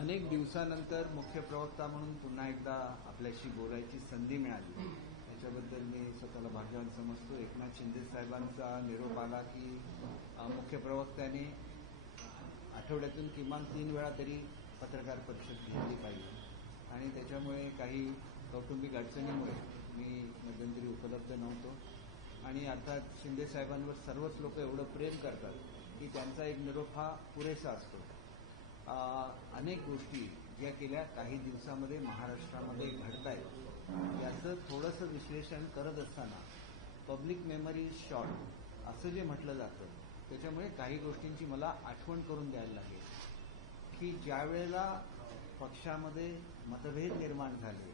अनेक दिवसानंतर मुख्य प्रवक्ता म्हणून पुन्हा एकदा आपल्याशी बोलायची संधी मिळाली. त्याच्याबद्दल मी स्वतःला भाग्यवान समजतो. एकनाथ शिंदे साहेबांचा निरोप आला की मुख्य प्रवक्त्याने आठवड्यातून किमान 3 वेळा तरी पत्रकार परिषद घेतली पाहिजे आणि त्याच्यामुळे काही कौटुंबिक अडचणीमुळे मी मध्यंतरी उपलब्ध नव्हतो आणि अर्थात शिंदे साहेबांवर सर्वच लोक एवढं प्रेम करतात की त्यांचा एक निरोप हा पुरेसा असतो. अनेक गोष्टी ज्या गेल्या काही दिवसामध्ये महाराष्ट्रामध्ये घडत आहेत याचं थोडंसं विश्लेषण करत असताना पब्लिक मेमरी इज शॉर्ट असं जे म्हटलं जातं त्याच्यामुळे काही गोष्टींची मला आठवण करून द्यायला लागेल की ज्या वेळेला पक्षामध्ये मतभेद निर्माण झाले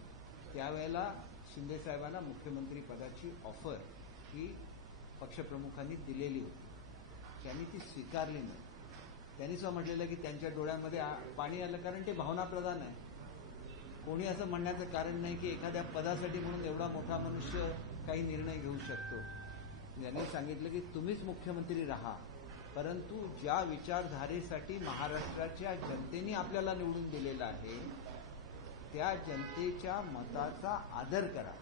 त्यावेळेला शिंदेसाहेबांना मुख्यमंत्री पदाची ऑफर ही पक्षप्रमुखांनी दिलेली होती. त्यांनी ती स्वीकारली नाही. त्यांनी स्वतः म्हटलेलं की त्यांच्या डोळ्यामध्ये पाणी आलं कारण ते भावनाप्रधान आहे. कोणी असं म्हणण्याचं कारण नाही की एखाद्या पदासाठी म्हणून एवढा मोठा मनुष्य काही निर्णय घेऊ शकतो. त्यांनी सांगितलं की तुम्हीच मुख्यमंत्री राहा परंतु ज्या विचारधारेसाठी महाराष्ट्राच्या जनतेने आपल्याला निवडून दिलेलं आहे त्या जनतेच्या मताचा आदर करा.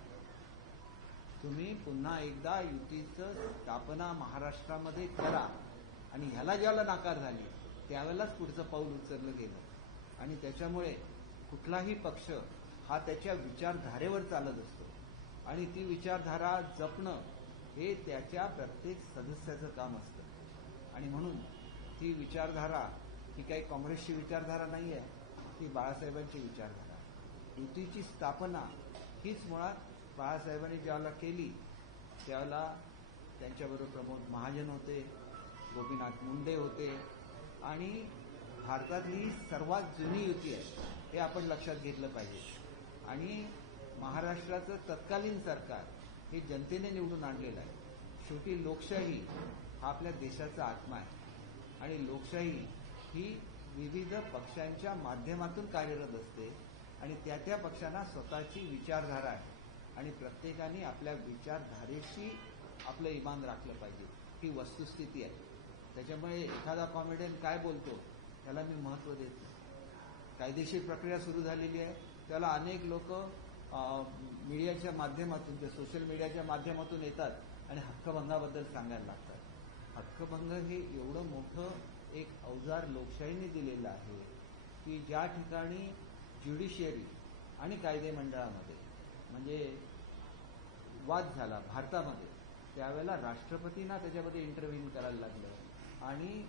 तुम्ही पुन्हा एकदा युतीचं स्थापना महाराष्ट्रामध्ये करा आणि ह्याला ज्याला नाकार झाली त्यावेळेलाच पुढचं पाऊल उचललं गेलं आणि त्याच्यामुळे कुठलाही पक्ष हा त्याच्या विचारधारेवर चालत असतो आणि ती विचारधारा जपणं हे त्याच्या प्रत्येक सदस्याचं काम असतं आणि म्हणून ती विचारधारा ही काही काँग्रेसची विचारधारा नाही आहे, ती बाळासाहेबांची विचारधारा. युतीची स्थापना हीच मुळात बाळासाहेबांनी ज्यावेळेला केली त्यावेळेला त्यांच्याबरोबर प्रमोद महाजन होते, गोपीनाथ मुंडे होते आणि भारतातली सर्वात जुनी युती आहे हे आपण लक्षात घेतलं पाहिजे. आणि महाराष्ट्राचं तत्कालीन सरकार हे जनतेने निवडून आणलेलं आहे. शेवटी लोकशाही हा आपल्या देशाचा आत्मा आहे आणि लोकशाही ही विविध पक्षांच्या माध्यमातून कार्यरत असते आणि त्या त्या पक्षांना स्वतःची विचारधारा आहे आणि प्रत्येकाने आपल्या विचारधारेशी आपलं इमान राखलं पाहिजे. ही वस्तुस्थिती आहे. त्याच्यामुळे एखादा कॉमेडियन काय बोलतो त्याला मी महत्त्व देतो. कायदेशीर प्रक्रिया सुरू झालेली आहे त्याला अनेक लोक मीडियाच्या माध्यमातून ते सोशल मीडियाच्या माध्यमातून येतात आणि हक्कभंगाबद्दल सांगायला लागतात. हक्कभंग हे एवढं मोठं एक अवजार लोकशाहीने दिलेलं आहे की ज्या ठिकाणी ज्युडिशियरी आणि कायदे मंडळामध्ये म्हणजे वाद झाला भारतामध्ये त्यावेळेला राष्ट्रपतींना त्याच्यामध्ये इंटरव्ह्यू करायला लागलं आणि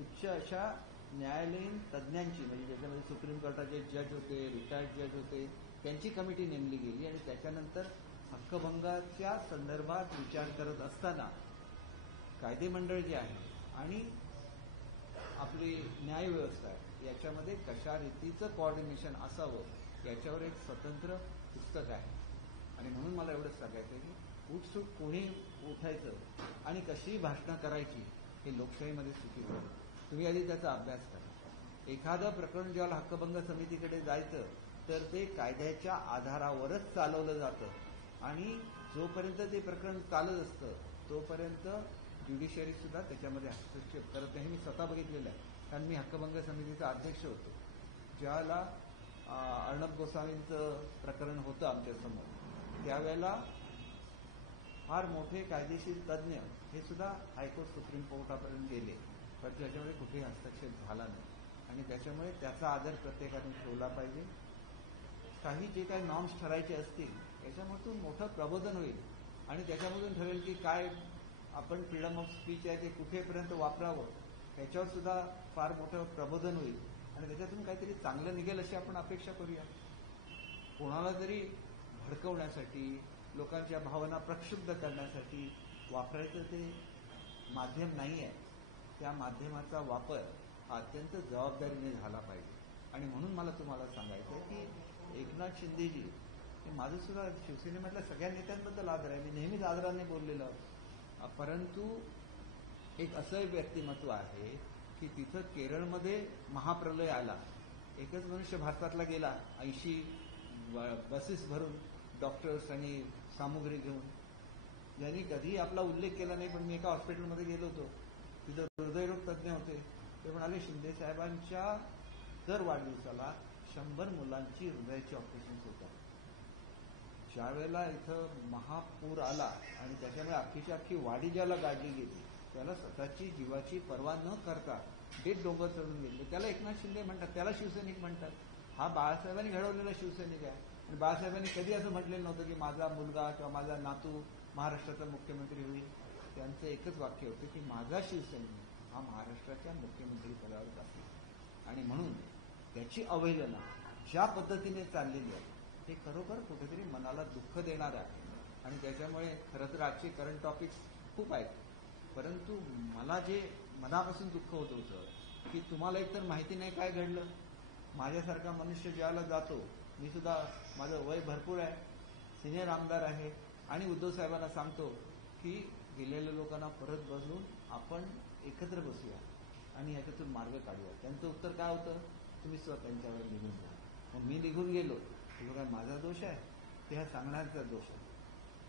उच्च अशा न्यायालयीन तज्ज्ञांची म्हणजे ज्याच्यामध्ये सुप्रीम कोर्टाचे जज होते, रिटायर्ड जज होते, त्यांची कमिटी नेमली गेली आणि त्याच्यानंतर हक्कभंगाच्या संदर्भात विचार करत असताना कायदे मंडळ जे आहे आणि आपली न्यायव्यवस्था आहे याच्यामध्ये कशा रीतीचं कोऑर्डिनेशन असावं याच्यावर एक स्वतंत्र पुस्तक आहे. आणि म्हणून मला एवढंच सांगायचं आहे की उठसूट कोणी उठायचं आणि कशी भाषणं करायची हे लोकशाहीमध्ये चुकीचं आहे. तुम्ही आधी त्याचा अभ्यास करा. एखादं प्रकरण ज्याला हक्कभंग समितीकडे जायचं तर ते कायद्याच्या आधारावरच चालवलं जातं आणि जोपर्यंत ते प्रकरण चालत असतं तोपर्यंत ज्युडिशियरी सुद्धा त्याच्यामध्ये हस्तक्षेप करत नाही. मी स्वतः बघितलेलं आहे कारण मी हक्कभंग समितीचा अध्यक्ष होतो. ज्यावेळेला अर्णब गोस्वामींचं प्रकरण होतं आमच्यासमोर त्यावेळेला फार मोठे कायदेशीर तज्ज्ञ हे सुद्धा हायकोर्ट सुप्रीम कोर्टापर्यंत गेले पण त्याच्यामध्ये कुठेही हस्तक्षेप झाला नाही आणि त्याच्यामुळे त्याचा आदर प्रत्येकाने ठेवला पाहिजे. काही जे काही नॉर्म्स ठरायचे असतील याच्यामधून मोठं प्रबोधन होईल आणि त्याच्यामधून ठरेल की काय आपण फ्रीडम ऑफ स्पीच आहे ते कुठेपर्यंत वापरावं याच्यावर सुद्धा फार मोठं प्रबोधन होईल आणि त्याच्यातून काहीतरी चांगलं निघेल अशी आपण अपेक्षा करूया. कोणाला तरी भडकवण्यासाठी लोकांच्या भावना प्रक्षुब्ध करण्यासाठी वापरायचं ते माध्यम नाही आहे. त्या माध्यमाचा वापर हा अत्यंत जबाबदारीने झाला पाहिजे आणि म्हणून मला तुम्हाला सांगायचं आहे की एकनाथ शिंदेजी हे माझं सुद्धा शिवसेनेमधल्या सगळ्या नेत्यांबद्दल आदर आहे. मी नेहमीच आदराने बोललेलो परंतु एक असं व्यक्तिमत्व आहे की तिथं केरळमध्ये महाप्रलय आला. एकच मनुष्य भारतातला गेला 80 बसेस भरून डॉक्टर्स आणि सामुग्री घेऊन. ज्यांनी कधीही आपला उल्लेख केला नाही पण मी एका हॉस्पिटलमध्ये गेलो होतो तिथं हृदयरोग तज्ज्ञ होते ते म्हणाले शिंदे साहेबांच्या दर वाढदिवसाला 100 मुलांची हृदयाची ऑपरेशन्स होतात. ज्या वेळेला इथं महापूर आला आणि त्याच्यामुळे अख्खीची अख्खी वाडी ज्याला गाडली गेली, त्याला स्वतःची जीवाची पर्वा न करता डेट डोंगर चढून गेले, त्याला एकनाथ शिंदे म्हणतात, त्याला शिवसैनिक म्हणतात. हा बाळासाहेबांनी घडवलेला शिवसैनिक आहे. आणि बाळासाहेबांनी कधी असं म्हटलेलं नव्हतं की माझा मुलगा किंवा माझा नातू महाराष्ट्राचा मुख्यमंत्री होईल. त्यांचं एकच वाक्य होतं की माझा शिवसैनिक हा महाराष्ट्राच्या मुख्यमंत्री पदावर जाईल. आणि म्हणून त्याची अवहेलना ज्या पद्धतीने चाललेली आहे हे खरोखर कुठेतरी मनाला दुःख देणार आहे. आणि त्याच्यामुळे खरं तर आजचे करंट टॉपिक्स खूप आहेत, परंतु मला जे मनापासून दुःख होत होतं की तुम्हाला एकतर माहिती नाही काय घडलं. माझ्यासारखा मनुष्य ज्याला जातो, मी सुद्धा माझं वय भरपूर आहे, सिनियर आमदार आहे, आणि उद्धव साहेबांना सांगतो की गेलेल्या लोकांना परत बसवून आपण एकत्र बसूया आणि याच्यातून मार्ग काढूया. त्यांचं उत्तर काय होतं, तुम्ही स्वतः त्यांच्यावर निघून जा. मग मी निघून गेलो, तुला काय माझा दोष आहे? ते ह्या सांगण्याचा दोष आहे.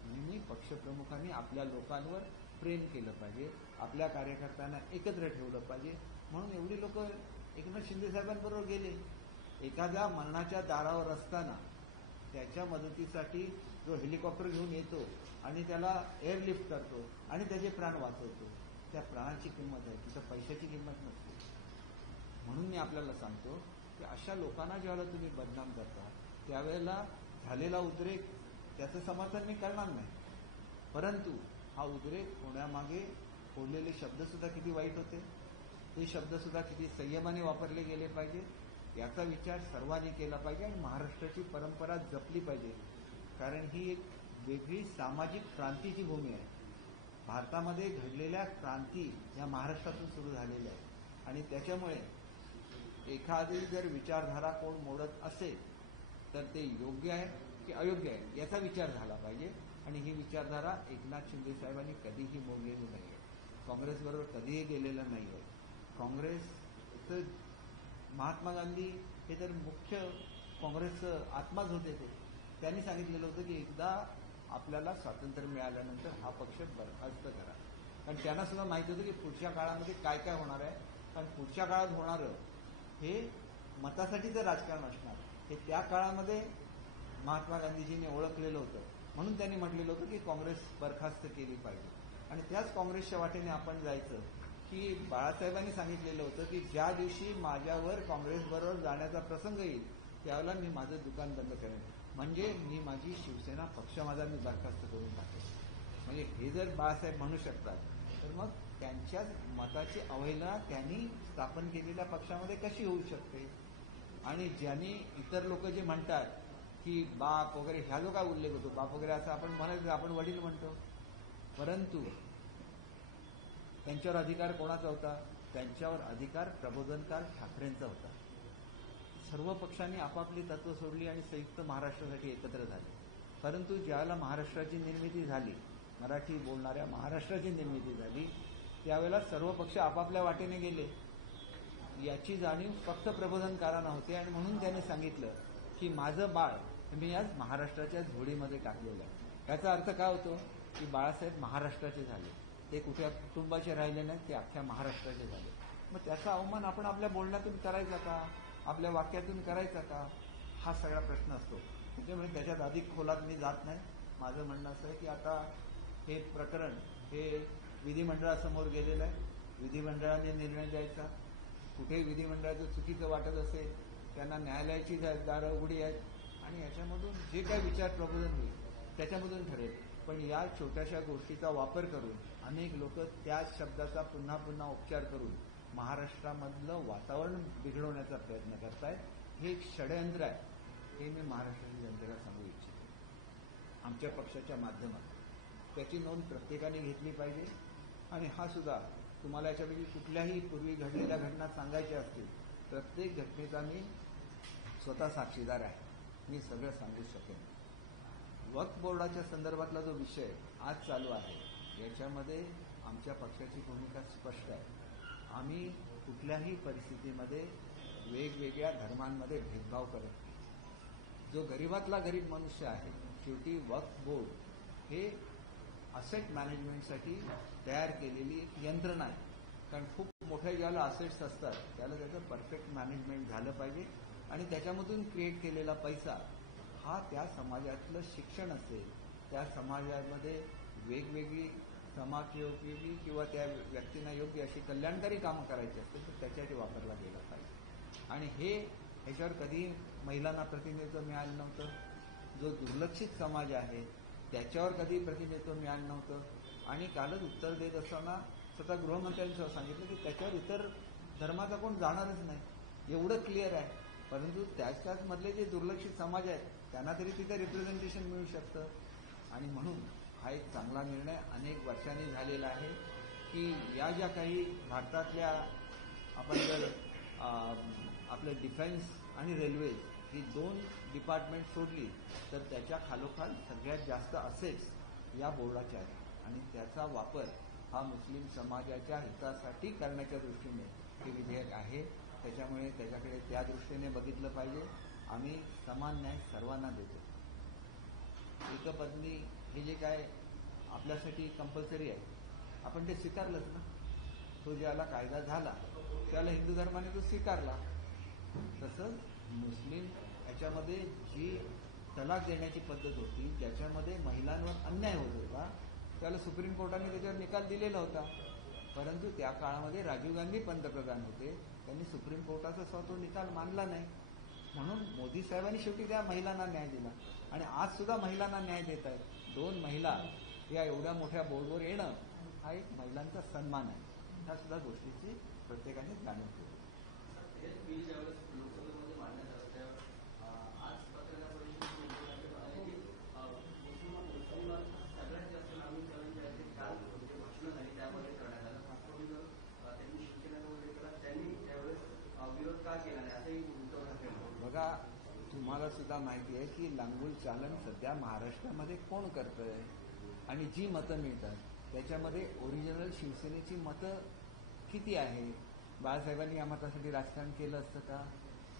नेहमी पक्षप्रमुखांनी आपल्या लोकांवर प्रेम केलं पाहिजे, आपल्या कार्यकर्त्यांना एकत्र ठेवलं पाहिजे. म्हणून एवढी लोक एकनाथ शिंदे साहेबांबरोबर गेले. एखाद्या मरणाच्या दारावर असताना त्याच्या मदतीसाठी जो हेलिकॉप्टर घेऊन येतो आणि त्याला एअरलिफ्ट करतो आणि त्याचे प्राण वाचवतो, त्या प्राणाची किंमत आहे, तिथं पैशाची किंमत नसते. म्हणून मी आपल्याला सांगतो की अशा लोकांना ज्यावेळेला तुम्ही बदनाम करता त्यावेळेला झालेला उद्रेक त्याचं समर्थन मी करणार नाही, परंतु हा उद्रेक होण्यामागे बोललेले शब्दसुद्धा किती वाईट होते, ते शब्दसुद्धा किती संयमाने वापरले गेले पाहिजे याचा विचार सर्वांनी केला पाहिजे. आणि महाराष्ट्राची परंपरा जपली पाहिजे, कारण ही एक वेगळी सामाजिक क्रांतीची भूमी आहे. भारतामध्ये घडलेल्या क्रांती या महाराष्ट्रातून सुरू झालेल्या आहेत. आणि त्याच्यामुळे एखादी जर विचारधारा कोण मोडत असेल तर ते योग्य आहे की अयोग्य आहे याचा विचार झाला पाहिजे. आणि ही विचारधारा एकनाथ शिंदे साहेबांनी कधीही मोडलेली नाही आहे, काँग्रेसबरोबर कधीही गेलेलं नाही आहे. काँग्रेस तर महात्मा गांधी हे तर मुख्य काँग्रेसचं आत्माच होते. त्यांनी सांगितलेलं होतं की एकदा आपल्याला स्वातंत्र्य मिळाल्यानंतर हा पक्ष बरखास्त करा. कारण त्यांना सुद्धा माहिती होतं की पुढच्या काळामध्ये काय काय होणार आहे. कारण पुढच्या काळात होणारं हे मतासाठीचं राजकारण असणार, हे त्या काळामध्ये महात्मा गांधीजींनी ओळखलेलं होतं. म्हणून त्यांनी म्हटलेलं होतं की काँग्रेस बरखास्त केली पाहिजे. आणि त्याच काँग्रेसच्या वाटेने आपण जायचं. की बाळासाहेबांनी सांगितलेलं होतं की ज्या दिवशी माझ्यावर काँग्रेसबरोबर जाण्याचा प्रसंग येईल त्यावेळेला मी माझं दुकान बंद करेन, म्हणजे मी माझी शिवसेना पक्ष माझा मी बरखास्त करून टाकेन. म्हणजे हे जर बाळासाहेब म्हणू शकतात तर मग त्यांच्याच मताची अवहेलना त्यांनी स्थापन केलेल्या पक्षामध्ये कशी होऊ शकते. आणि ज्यांनी इतर लोक जे म्हणतात की बाप वगैरे ह्या जो काय उल्लेख होतो, बाप वगैरे असं आपण म्हणायचं, आपण वडील म्हणतो, परंतु त्यांच्यावर अधिकार कोणाचा होता? त्यांच्यावर अधिकार प्रबोधनकार ठाकरेंचा होता. सर्व पक्षांनी आपापली तत्व सोडली आणि संयुक्त महाराष्ट्रासाठी एकत्र झाले. परंतु ज्यावेळेला महाराष्ट्राची निर्मिती झाली, मराठी बोलणाऱ्या महाराष्ट्राची निर्मिती झाली, त्यावेळेला सर्व पक्ष आपापल्या वाटेने गेले. याची जाणीव फक्त प्रबोधनकारांना होते. आणि म्हणून त्यांनी सांगितलं की माझं बाळ मी आज महाराष्ट्राच्या झोळीमध्ये टाकलेलं आहे. याचा अर्थ काय होतो की बाळासाहेब महाराष्ट्राचे झाले, ते कुठल्या कुटुंबाचे राहिले नाहीत, ते अख्ख्या महाराष्ट्राचे झाले. मग त्याचा अवमान आपण आपल्या बोलण्यातून करायचा का, आपल्या वाक्यातून करायचा का, हा सगळा प्रश्न असतो. त्याच्यामुळे त्याच्यात अधिक खोलात मी जात नाही. माझं म्हणणं असं आहे की आता हे प्रकरण हे विधिमंडळासमोर गेलेलं आहे. विधिमंडळाने निर्णय द्यायचा. कुठेही विधिमंडळाचं चुकीचं वाटत असेल त्यांना न्यायालयाची दारं उघडी आहेत आणि याच्यामधून जे काही विचार प्रबोधन होईल त्याच्यामधून ठरेल. पण या छोट्याशा गोष्टीचा वापर करून अनेक लोक त्याच शब्दाचा पुन्हा पुन्हा उपचार करून महाराष्ट्रामधलं वातावरण बिघडवण्याचा प्रयत्न करतायत. हे एक षडयंत्र आहे, हे मी महाराष्ट्राच्या जनतेला सांगू इच्छितो. आमच्या पक्षाच्या माध्यमातून त्याची नोंद प्रत्येकाने घेतली पाहिजे. आणि हा सुद्धा तुम्हाला याच्यापैकी कुठल्याही पूर्वी घडलेल्या घटना सांगायच्या असतील, प्रत्येक घटनेचा मी स्वतः साक्षीदार आहे, मी सगळं सांगू शकेन. वक्फ बोर्डाच्या संदर्भातला जो विषय आज चालू आहे याच्यामध्ये आमच्या पक्षाची भूमिका स्पष्ट आहे. आम्ही कुठल्याही परिस्थितीमध्ये वेगवेगळ्या धर्मांमध्ये भेदभाव करत नाही. जो गरीबातला गरीब मनुष्य आहे, शेवटी वक्फ बोर्ड हे असेट मॅनेजमेंटसाठी तयार केलेली एक यंत्रणा आहे. कारण खूप मोठे ज्याला असेट्स असतात त्याला त्याचं परफेक्ट मॅनेजमेंट झालं पाहिजे आणि त्याच्यामधून क्रिएट केलेला पैसा हा त्या समाजातलं शिक्षण असेल, त्या समाजामध्ये वेगवेगळी समाजोपयोगी किंवा त्या व्यक्तींना योग्य अशी कल्याणकारी कामं करायची असतील तर त्याच्यासाठी वापरला गेला पाहिजे. आणि ह्याच्यावर कधी महिलांना प्रतिनिधित्व मिळालं नव्हतं. जो दुर्लक्षित समाज आहे त्याच्यावर कधी प्रतिनिधित्व मिळालं नव्हतं. आणि कालच उत्तर देत असताना स्वतः गृहमंत्र्यांनी सांगितलं की त्याच्यावर इतर धर्माचा कोण जाणारच नाही, एवढं क्लिअर आहे. परंतु त्याच्यामधले जे दुर्लक्षित समाज आहेत त्यांना तरी तिथे रिप्रेझेंटेशन मिळू शकतं. आणि म्हणून हा एक चांगला निर्णय अनेक वर्षांनी झालेला आहे की या ज्या काही भारतातल्या आपण जर आपलं डिफेन्स आणि रेल्वे ही 2 डिपार्टमेंट सोडली तर त्याच्या खालोखाल सगळ्यात जास्त असेट्स या बोर्डाचे आहेत आणि त्याचा वापर हा मुस्लिम समाजाच्या हितासाठी करण्याच्या दृष्टीने हे विधेयक आहे. त्याच्यामुळे त्याच्याकडे त्या दृष्टीने बघितलं पाहिजे. आम्ही समान न्याय सर्वांना देतो. एकपत्नी हे जे काय आपल्यासाठी कंपल्सरी आहे आपण ते स्वीकारलंच ना. तो ज्याला कायदा झाला त्याला हिंदू धर्माने तो स्वीकारला. तसंच मुस्लिम याच्यामध्ये जी तलाक देण्याची पद्धत होती ज्याच्यामध्ये महिलांवर अन्याय होत होता त्याला सुप्रीम कोर्टाने त्याच्यावर निकाल दिलेला होता. परंतु त्या काळामध्ये राजीव गांधी पंतप्रधान होते, त्यांनी सुप्रीम कोर्टाचा तो निकाल मानला नाही. म्हणून मोदी साहेबांनी शेवटी त्या महिलांना न्याय दिला आणि आज सुद्धा महिलांना न्याय देत आहेत. 2 महिला या एवढ्या मोठ्या बोर्डवर येणं हा एक महिलांचा सन्मान आहे. ह्या सुद्धा गोष्टीची प्रत्येकाने जाणीव केली. बघा, तुम्हाला सुद्धा माहिती आहे की लांगुल चालन सध्या महाराष्ट्रामध्ये कोण करतंय आणि जी मतं मिळतात त्याच्यामध्ये ओरिजिनल शिवसेनेची मतं किती आहे. बाळासाहेबांनी या मतासाठी राजकारण केलं असतं का?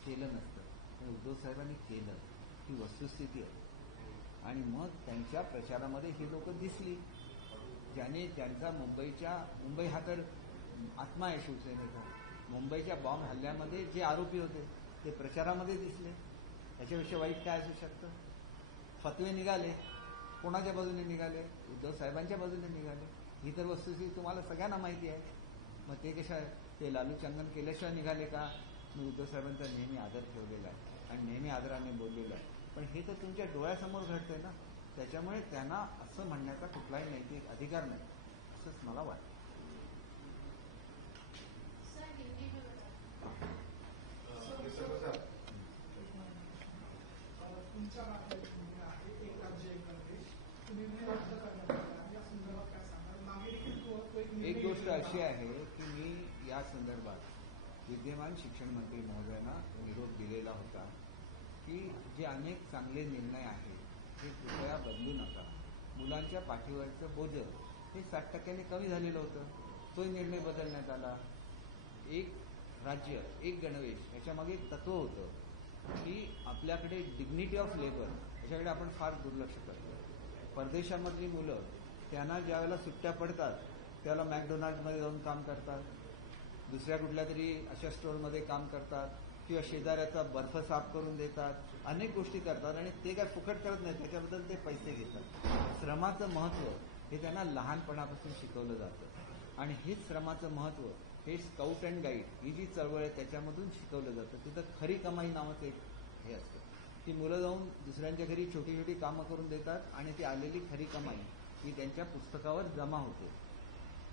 केलं नसतं. पण उद्धव साहेबांनी केलं, ही वस्तुस्थिती आहे. आणि मग त्यांच्या प्रचारामध्ये ही लोक दिसली ज्याने त्यांचा मुंबई हा तर आत्मा आहे शिवसेनेचा. मुंबईच्या बॉम्ब हल्ल्यामध्ये जे आरोपी होते ते प्रचारामध्ये दिसले. याच्यापेक्षा वाईट काय असू शकतं? फतवे निघाले, कोणाच्या बाजूने निघाले? उद्धव साहेबांच्या बाजूने निघाले. ही तर वस्तुस्थिती तुम्हाला सगळ्यांना माहिती आहे. मग ते कशा ते लालूचंगन केल्याशिवाय निघाले का? मी उद्धव साहेबांचा नेहमी आदर ठेवलेला आहे आणि नेहमी आदराने बोललेलो आहे. पण हे तर तुमच्या डोळ्यासमोर घडतंय ना. त्याच्यामुळे त्यांना असं म्हणण्याचा कुठलाही नैतिक अधिकार नाही असंच मला वाटतं. एक गोष्ट अशी आहे की मी या संदर्भात विद्यमान शिक्षण मंत्री महोदयांना निरोप दिलेला होता की जे अनेक चांगले निर्णय आहेत ते कृपया बदलू नका. मुलांच्या पाठीवरचं बोज हे 60% कमी झालेलं होतं, तोही निर्णय बदलण्यात आला. एक राज्य एक गणवेश ह्याच्यामागे एक तत्व होतं की आपल्याकडे डिग्निटी ऑफ लेबर ह्याच्याकडे आपण फार दुर्लक्ष करतो. परदेशामधली मुलं त्यांना ज्यावेळेला सुट्ट्या पडतात त्याला मॅकडोनाल्डमध्ये जाऊन काम करतात, दुसऱ्या कुठल्या तरी अशा स्टोअरमध्ये काम करतात किंवा शेजाऱ्याचा बर्फ साफ करून देतात, अनेक गोष्टी करतात आणि ते काय फुकट करत नाही, त्याच्याबद्दल ते पैसे घेतात. श्रमाचं महत्त्व हे त्यांना लहानपणापासून शिकवलं जातं आणि हेच श्रमाचं महत्त्व हे स्काउट अँड गाईड ही जी चळवळ आहे त्याच्यामधून शिकवलं जातं. तिथं खरी कमाई नावाचं एक हे असतं. ती मुलं जाऊन दुसऱ्यांच्या घरी छोटी छोटी कामं करून देतात आणि ती आलेली खरी कमाई ही त्यांच्या पुस्तकावर जमा होते.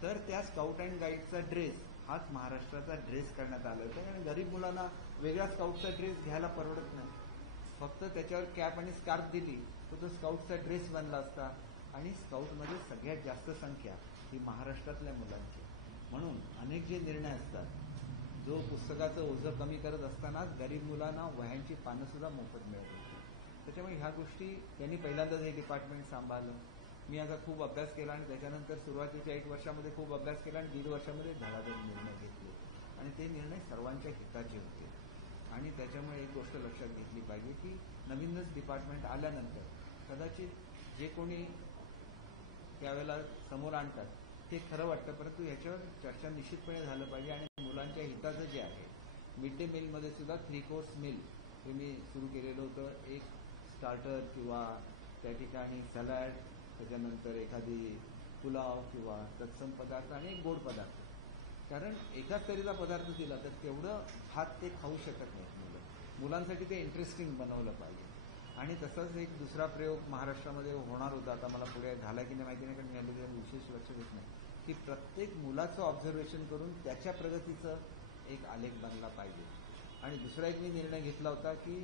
तर त्या स्काउट अँड गाईडचा ड्रेस हाच महाराष्ट्राचा ड्रेस करण्यात आला होता आणि गरीब मुलांना वेगळा स्काउटचा ड्रेस घ्यायला परवडत नाही. फक्त त्याच्यावर कॅप आणि स्कार्फ दिली तर तो स्काउटचा ड्रेस बनला असता. आणि स्काउटमध्ये सगळ्यात जास्त संख्या ही महाराष्ट्रातल्या मुलांची. म्हणून अनेक जे निर्णय असतात, जो पुस्तकाचं ओझं कमी करत असतानाच गरीब मुलांना वह्यांची पानंसुद्धा मोफत मिळत होती. त्याच्यामुळे ह्या गोष्टी त्यांनी पहिल्यांदाच हे डिपार्टमेंट सांभाळलं. मी याचा खूप अभ्यास केला आणि त्याच्यानंतर सुरुवातीच्या 1 वर्षामध्ये खूप अभ्यास केला आणि 1.5 वर्षामध्ये धडाधड निर्णय घेतले आणि ते निर्णय सर्वांच्या हिताचे होते. आणि त्याच्यामुळे एक गोष्ट लक्षात घेतली पाहिजे की नवीनच डिपार्टमेंट आल्यानंतर कदाचित जे कोणी त्यावेळेला समोर आणतात हे खरं वाटतं, परंतु याच्यावर चर्चा निश्चितपणे झालं पाहिजे. आणि मुलांच्या हिताचं जे आहे, मिड डे मीलमध्ये सुद्धा 3 कोर्स मील हे मी सुरू केलेलं होतं. एक स्टार्टर किंवा त्या ठिकाणी सॅलड, त्याच्यानंतर एखादी पुलाव किंवा तत्सम पदार्थ आणि एक गोड पदार्थ. कारण एकाच तऱ्हेचा पदार्थ दिला तर तेवढं भात ते खाऊ शकत नाहीत मुलं. मुलांसाठी ते इंटरेस्टिंग बनवलं पाहिजे. आणि तसंच एक दुसरा प्रयोग महाराष्ट्रामध्ये होणार होता, आता मला पुढे झाला की नाही माहिती नाही, कारण मी यामध्ये विशेष लक्ष देत नाही, की प्रत्येक मुलाचं ऑब्झर्वेशन करून त्याच्या प्रगतीचं एक आलेख बनला पाहिजे. आणि दुसरा एक मी निर्णय घेतला होता की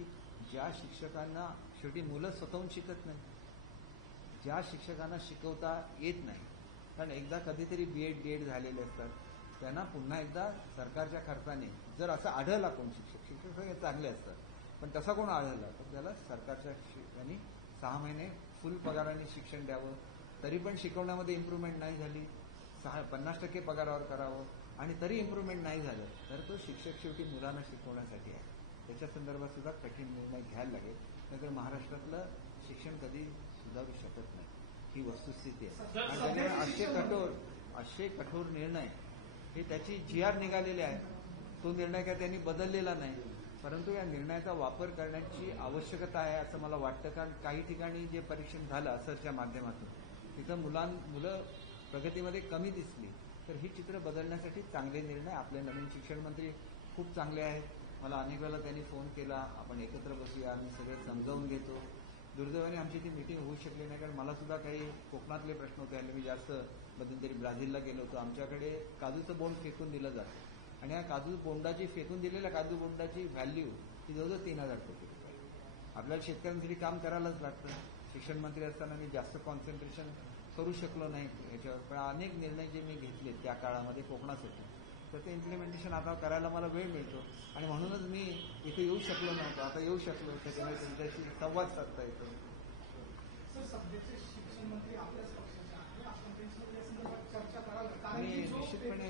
ज्या शिक्षकांना, शेवटी मुलं स्वतःहून शिकत नाही, ज्या शिक्षकांना शिकवता येत नाही, कारण एकदा कधीतरी BEd DEd झालेले असतात, त्यांना पुन्हा एकदा सरकारच्या खर्चाने जर असं आढळला कोण शिक्षक हे चांगले असतात, पण तसा कोण आढळला तर त्याला सरकारच्या यांनी 6 महिने फुल पगाराने शिक्षण द्यावं. तरी पण शिकवण्यामध्ये इम्प्रूव्हमेंट नाही झाली, 50% पगारावर करावं, आणि तरी इम्प्रूव्हमेंट नाही झालं तर तो शिक्षक शेवटी मुलांना शिकवण्यासाठी आहे. त्याच्या संदर्भात सुद्धा कठीण निर्णय घ्यायला लागेल, नाहीतर महाराष्ट्रातलं शिक्षण कधी सुधारू शकत नाही, ही वस्तुस्थिती आहे. आणि त्यामुळे असे कठोर निर्णय हे त्याची GR निघालेले आहे, तो निर्णय काय त्यांनी बदललेला नाही, परंतु या निर्णयाचा वापर करण्याची आवश्यकता आहे असं मला वाटतं. कारण काही ठिकाणी जे परीक्षण झालं असरच्या माध्यमातून, तिथं मुलं प्रगतीमध्ये कमी दिसली, तर ही चित्र बदलण्यासाठी चांगले निर्णय आपले नवीन शिक्षण मंत्री खूप चांगले आहेत. मला अनेक वेळेला त्यांनी फोन केला, आपण एकत्र बसूया, मी सगळे समजावून घेतो. दुर्दैवाने आमची ती मीटिंग होऊ शकली नाही, कारण मला सुद्धा काही कोकणातले प्रश्न होते आणि मी जास्त मध्यंतरी ब्राझीलला गेलो होतो. आमच्याकडे काजूचं बोंड फेकून दिलं जातं, आणि या काजू बोंडाची, फेकून दिलेल्या काजू बोंडाची व्हॅल्यू ही जवळजवळ 3,000 कोटी रुपये. आपल्याला शेतकऱ्यांसाठी काम करायलाच लागतं. शिक्षण मंत्री असताना मी जास्त कॉन्सन्ट्रेशन करू शकलो नाही याच्यावर, पण अनेक निर्णय जे मी घेतले त्या काळामध्ये कोकणासाठी, तर ते इम्प्लिमेंटेशन आता करायला मला वेळ मिळतो. आणि म्हणूनच मी इथे येऊ शकलो नव्हतो, आता येऊ शकलो, त्याच्यामुळे तुमच्याशी संवाद साधता येतो. मी निश्चितपणे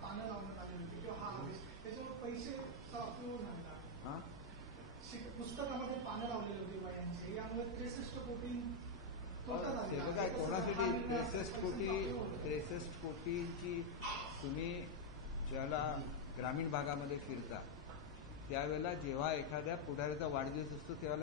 पानं लावण्यात आली होती किंवा हा आदेश त्याच्यावर पैसे अप्रूव्ह झाला, पुस्तकामध्ये पानं लावलेली होती वयांची, यामुळे 63 कोटी काय कोणासाठी 63 कोटीची तुम्ही ज्याला ग्रामीण भागामध्ये फिरता त्यावेळेला जेव्हा एखाद्या पुढाऱ्याचा वाढदिवस असतो तेव्हा